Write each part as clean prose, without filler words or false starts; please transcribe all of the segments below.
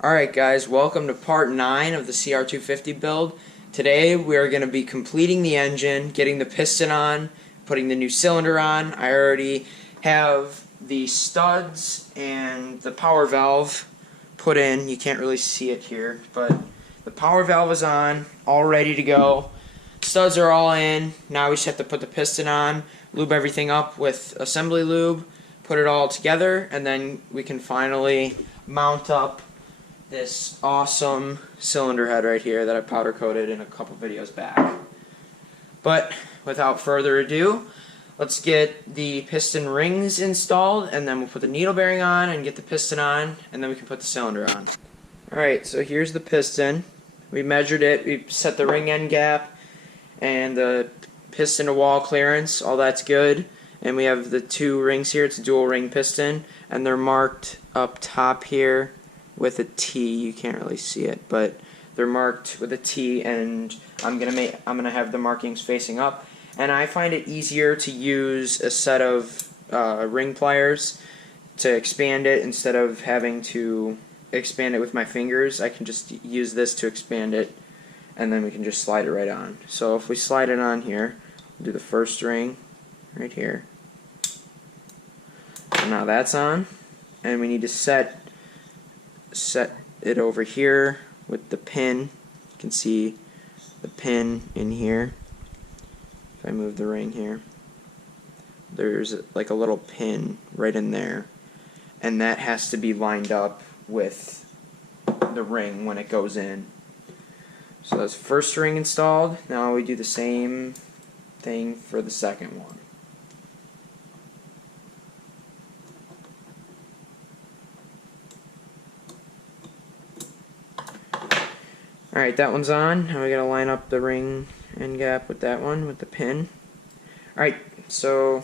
Alright guys, welcome to part 9 of the CR250 build. Today we are going to be completing the engine, getting the piston on, putting the new cylinder on. I already have the studs and the power valve put in. You can't really see it here, but the power valve is on, all ready to go. Studs are all in. Now we just have to put the piston on, lube everything up with assembly lube, put it all together, and then we can finally mount up this awesome cylinder head right here that I powder coated in a couple videos back. But without further ado, let's get the piston rings installed, and then we'll put the needle bearing on and get the piston on, and then we can put the cylinder on. Alright, so here's the piston. We measured it, we set the ring end gap and the piston to wall clearance, all that's good. And we have the two rings here, it's a dual ring piston, and they're marked up top here with a T. You can't really see it, but they're marked with a T, and I'm gonna have the markings facing up. And I find it easier to use a set of ring pliers to expand it instead of having to expand it with my fingers. I can just use this to expand it, and then we can just slide it right on. So if we slide it on here, we'll do the first ring right here. So now that's on, and we need to set it over here with the pin. You can see the pin in here. If I move the ring here, there's like a little pin right in there, and that has to be lined up with the ring when it goes in. So that's the first ring installed. Now we do the same thing for the second one. Alright, that one's on. Now we gotta line up the ring end gap with that one, with the pin. Alright, so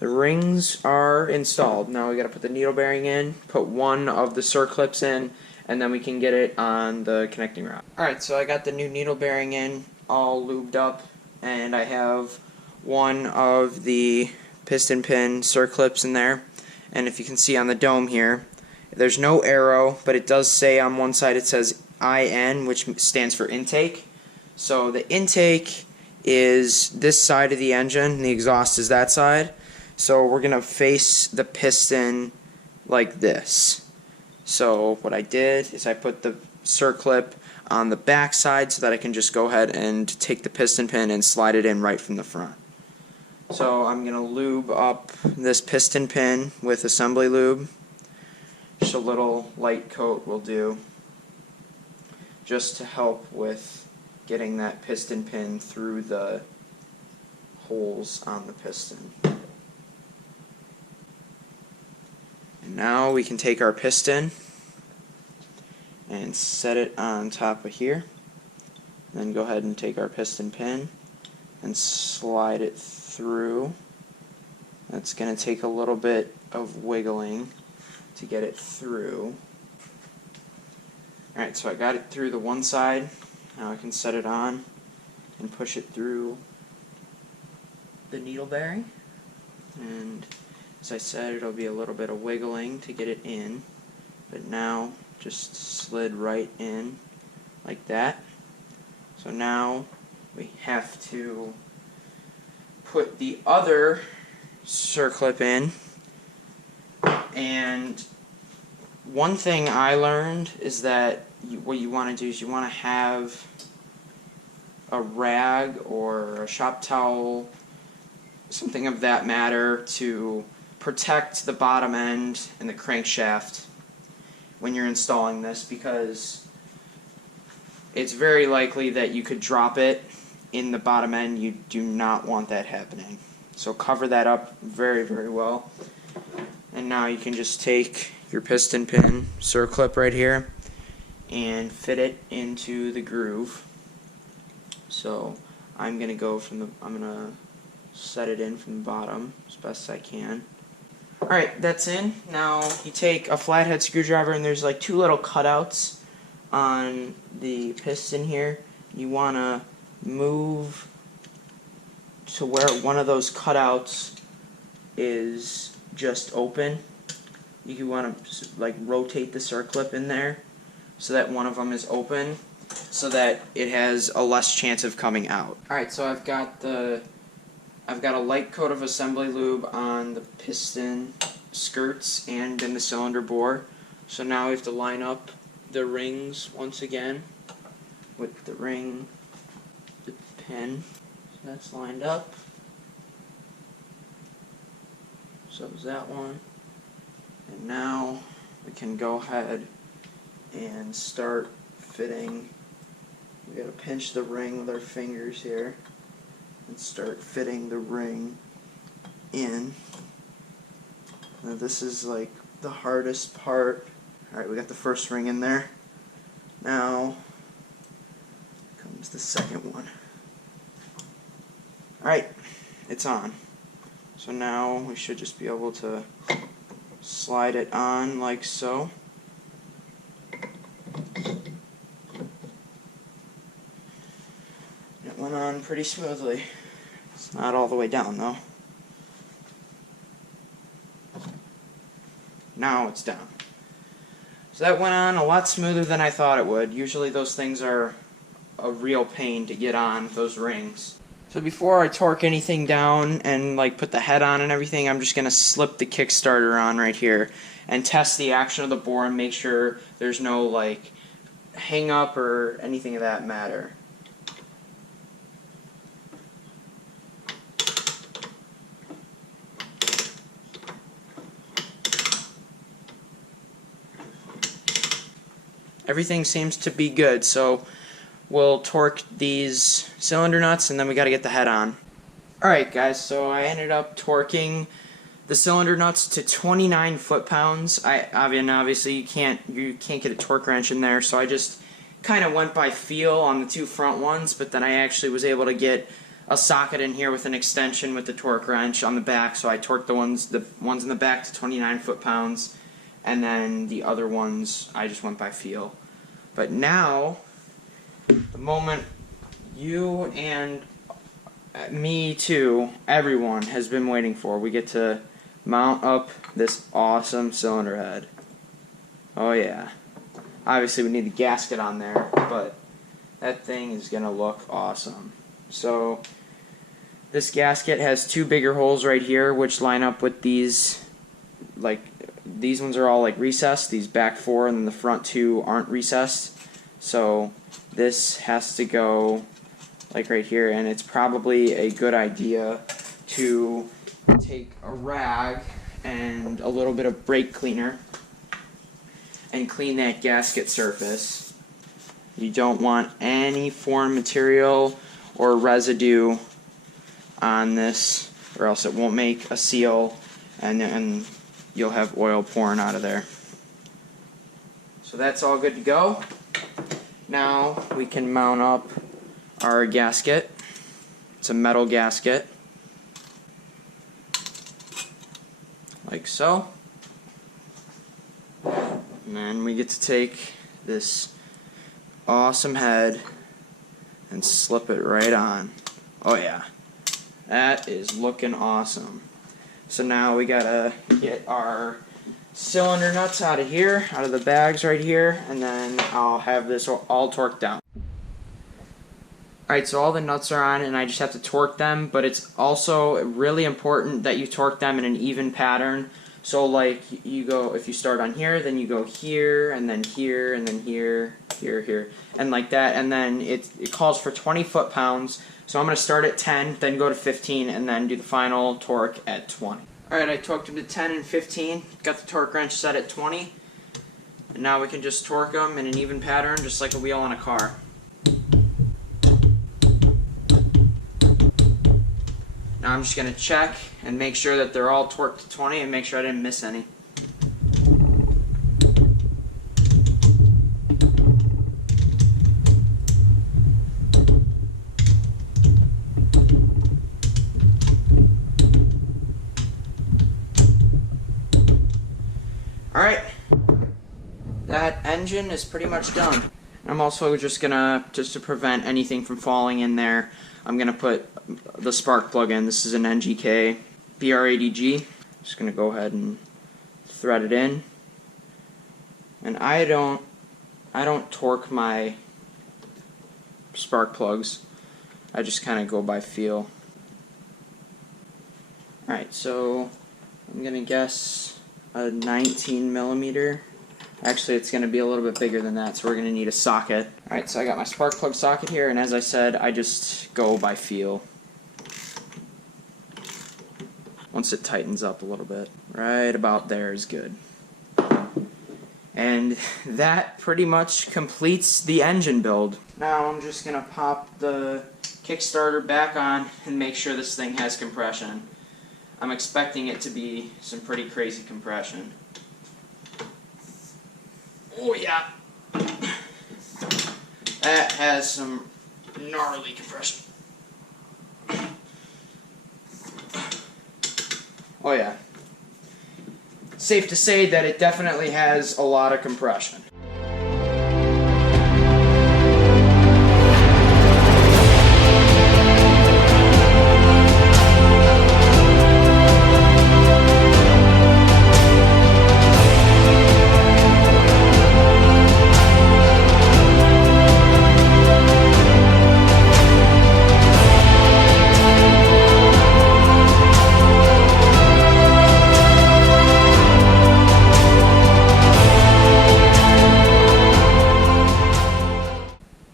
the rings are installed. Now we gotta put the needle bearing in, put one of the circlips in, and then we can get it on the connecting rod. Alright, so I got the new needle bearing in, all lubed up, and I have one of the piston pin circlips in there. And if you can see on the dome here, there's no arrow, but it does say on one side, it says IN, which stands for intake. So the intake is this side of the engine, and the exhaust is that side. So we're going to face the piston like this. So what I did is I put the circlip on the back side so that I can just go ahead and take the piston pin and slide it in right from the front. So I'm going to lube up this piston pin with assembly lube. Just a little light coat will do, just to help with getting that piston pin through the holes on the piston. And now we can take our piston and set it on top of here. Then go ahead and take our piston pin and slide it through. That's going to take a little bit of wiggling to get it through. Alright, so I got it through the one side. Now I can set it on and push it through the needle bearing. And as I said, it'll be a little bit of wiggling to get it in. But now, just slid right in like that. So now we have to put the other circlip in. And one thing I learned is that what you want to do is you want to have a rag or a shop towel, something of that matter, to protect the bottom end and the crankshaft when you're installing this, because it's very likely that you could drop it in the bottom end. You do not want that happening. So cover that up very, very well. And now you can just take your piston pin circlip right here and fit it into the groove. So I'm gonna set it in from the bottom as best I can. Alright, that's in. Now you take a flathead screwdriver, and there's like two little cutouts on the piston here. You wanna move to where one of those cutouts is just open, you want to like rotate the circlip in there so that one of them is open, so that it has a less chance of coming out. Alright, so I've got a light coat of assembly lube on the piston skirts and in the cylinder bore. So now we have to line up the rings once again with the ring, the pin. So that's lined up. So is that one. And now we can go ahead and start fitting. We gotta pinch the ring with our fingers here and start fitting the ring in. Now this is like the hardest part. Alright, we got the first ring in there. Now comes the second one. Alright, it's on. So now we should just be able to slide it on like so. It went on pretty smoothly. It's not all the way down though. Now it's down. So that went on a lot smoother than I thought it would. Usually those things are a real pain to get on, those rings. So before I torque anything down and like put the head on and everything, I'm just going to slip the Kickstarter on right here and test the action of the bore and make sure there's no like hang up or anything of that matter. Everything seems to be good, so we'll torque these cylinder nuts and then we got to get the head on. Alright guys, so I ended up torquing the cylinder nuts to 29 foot-pounds. Obviously you can't get a torque wrench in there, so I just kind of went by feel on the two front ones, but then I actually was able to get a socket in here with an extension with the torque wrench on the back, so I torqued the ones in the back to 29 foot-pounds, and then the other ones I just went by feel. But now, the moment you and me too, everyone has been waiting for, we get to mount up this awesome cylinder head. Oh yeah. Obviously we need the gasket on there, but that thing is gonna look awesome. So this gasket has two bigger holes right here which line up with these, like these ones are all like recessed, these back four, and then the front two aren't recessed. So this has to go like right here, and it's probably a good idea to take a rag and a little bit of brake cleaner and clean that gasket surface. You don't want any foreign material or residue on this, or else it won't make a seal and you'll have oil pouring out of there. So that's all good to go. Now we can mount up our gasket. It's a metal gasket, like so. And then we get to take this awesome head and slip it right on. Oh yeah, that is looking awesome. So now we gotta get our cylinder nuts out of here, out of the bags right here, and then I'll have this all torqued down. Alright, so all the nuts are on and I just have to torque them, but it's also really important that you torque them in an even pattern. So like you go, if you start on here, then you go here, and then here, and then here, here, and like that, and then it calls for 20 foot-pounds. So I'm going to start at 10, then go to 15, and then do the final torque at 20. Alright, I torqued them to 10 and 15, got the torque wrench set at 20, and now we can just torque them in an even pattern, just like a wheel on a car. Now I'm just going to check and make sure that they're all torqued to 20 and make sure I didn't miss any. Alright, that engine is pretty much done. I'm also just to prevent anything from falling in there, I'm gonna put the spark plug in. This is an NGK BR80G. Just gonna go ahead and thread it in. And I don't torque my spark plugs. I just kind of go by feel. Alright, so I'm going to guess a 19 millimeter. Actually, it's going to be a little bit bigger than that, so we're going to need a socket. Alright, so I got my spark plug socket here, and as I said, I just go by feel. Once it tightens up a little bit. Right about there is good. And that pretty much completes the engine build. Now I'm just going to pop the Kickstarter back on and make sure this thing has compression. I'm expecting it to be some pretty crazy compression. Oh yeah! That has some gnarly compression. Oh yeah. Safe to say that it definitely has a lot of compression.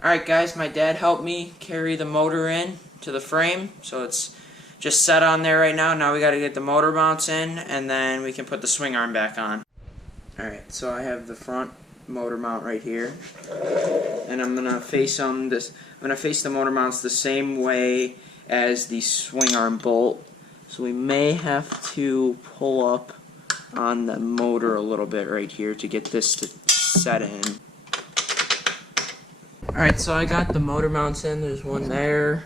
Alright guys, my dad helped me carry the motor in to the frame, so it's just set on there right now. Now we got to get the motor mounts in, and then we can put the swing arm back on. Alright, so I have the front motor mount right here, and I'm gonna face the motor mounts the same way as the swing arm bolt. So we may have to pull up on the motor a little bit right here to get this to set in. Alright, so I got the motor mounts in. There's one there,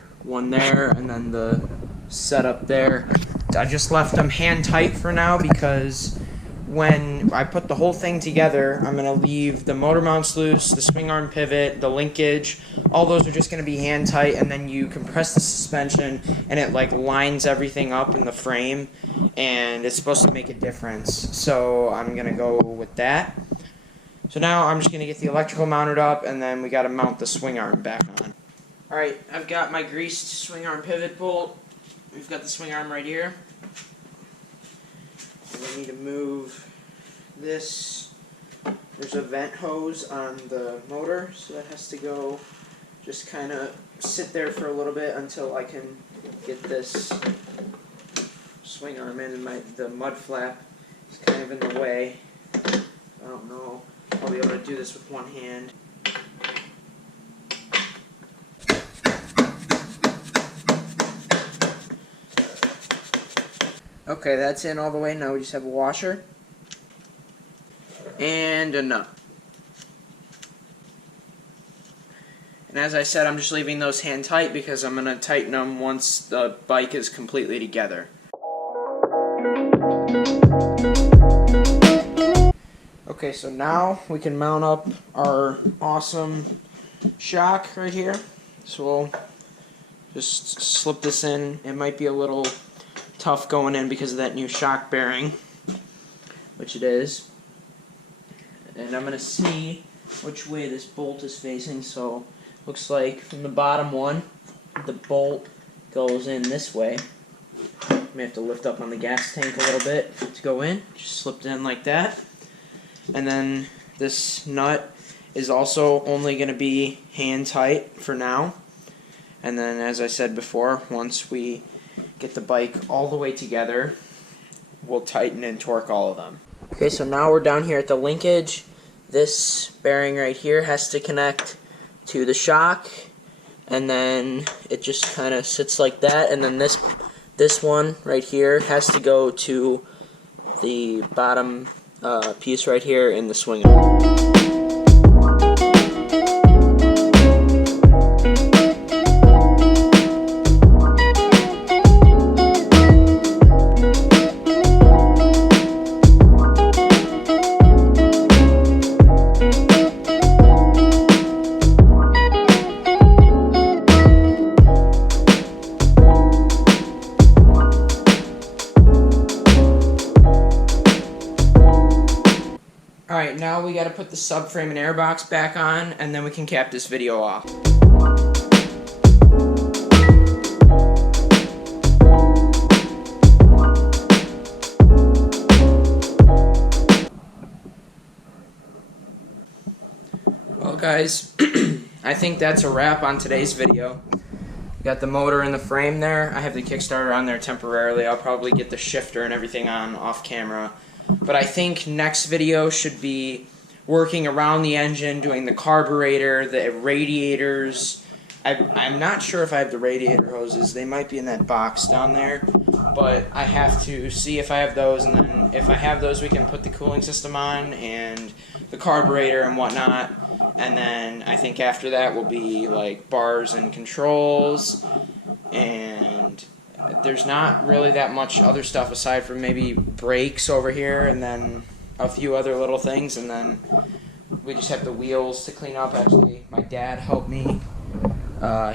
and then the setup there. I just left them hand tight for now because when I put the whole thing together, I'm going to leave the motor mounts loose, the swing arm pivot, the linkage. All those are just going to be hand tight, and then you compress the suspension and it like lines everything up in the frame, and it's supposed to make a difference. So I'm going to go with that. So now I'm just going to get the electrical mounted up, and then we got to mount the swing arm back on. Alright, I've got my greased swing arm pivot bolt. We've got the swing arm right here. We need to move this. There's a vent hose on the motor, so that has to go, just kind of sit there for a little bit until I can get this swing arm in, and the mud flap is kind of in the way. I don't know. I'll be able to do this with one hand. Okay, that's in all the way. Now we just have a washer and a nut. And as I said, I'm just leaving those hand tight because I'm going to tighten them once the bike is completely together. Okay, so now we can mount up our awesome shock right here. So we'll just slip this in. It might be a little tough going in because of that new shock bearing, which it is. And I'm going to see which way this bolt is facing. So looks like from the bottom one, the bolt goes in this way. May have to lift up on the gas tank a little bit to go in. Just slipped in like that. And then this nut is also only going to be hand tight for now. And then, as I said before, once we get the bike all the way together, we'll tighten and torque all of them. Okay, so now we're down here at the linkage. This bearing right here has to connect to the shock, and then it just kind of sits like that. And then this one right here has to go to the bottom piece right here in the swing arm. put the subframe and airbox back on, and then we can cap this video off. Well guys, I think that's a wrap on today's video. Got the motor and the frame there. I have the Kickstarter on there temporarily. I'll probably get the shifter and everything on off camera. But I think next video should be working around the engine, doing the carburetor, the radiators. I'm not sure if I have the radiator hoses. They might be in that box down there. But I have to see if I have those, and then if I have those, we can put the cooling system on and the carburetor and whatnot. And then I think after that will be like bars and controls, and there's not really that much other stuff aside from maybe brakes over here and then a few other little things, and then we just have the wheels to clean up. Actually, my dad helped me.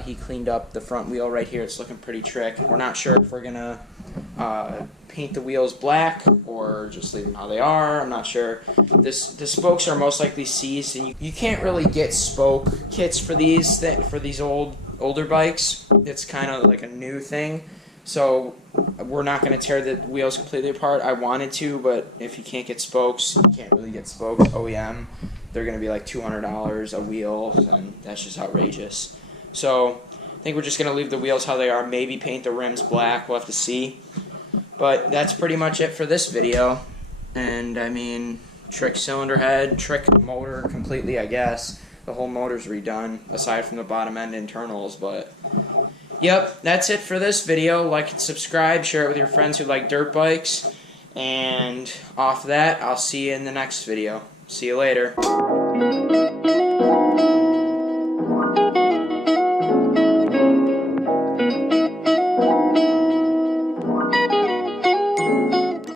He cleaned up the front wheel right here. It's looking pretty trick. We're not sure if we're gonna paint the wheels black or just leave them how they are. I'm not sure. The spokes are most likely seized, and you can't really get spoke kits for these older bikes. It's kind of like a new thing. So we're not going to tear the wheels completely apart. I wanted to, but if you can't get spokes, you can't really get spokes OEM. They're going to be like $200 a wheel, and that's just outrageous. So I think we're just going to leave the wheels how they are, maybe paint the rims black. We'll have to see. But that's pretty much it for this video. And I mean, trick cylinder head, trick motor completely, I guess. The whole motor's redone, aside from the bottom end internals. But yep, that's it for this video. Like and subscribe, share it with your friends who like dirt bikes. And off that, I'll see you in the next video. See you later.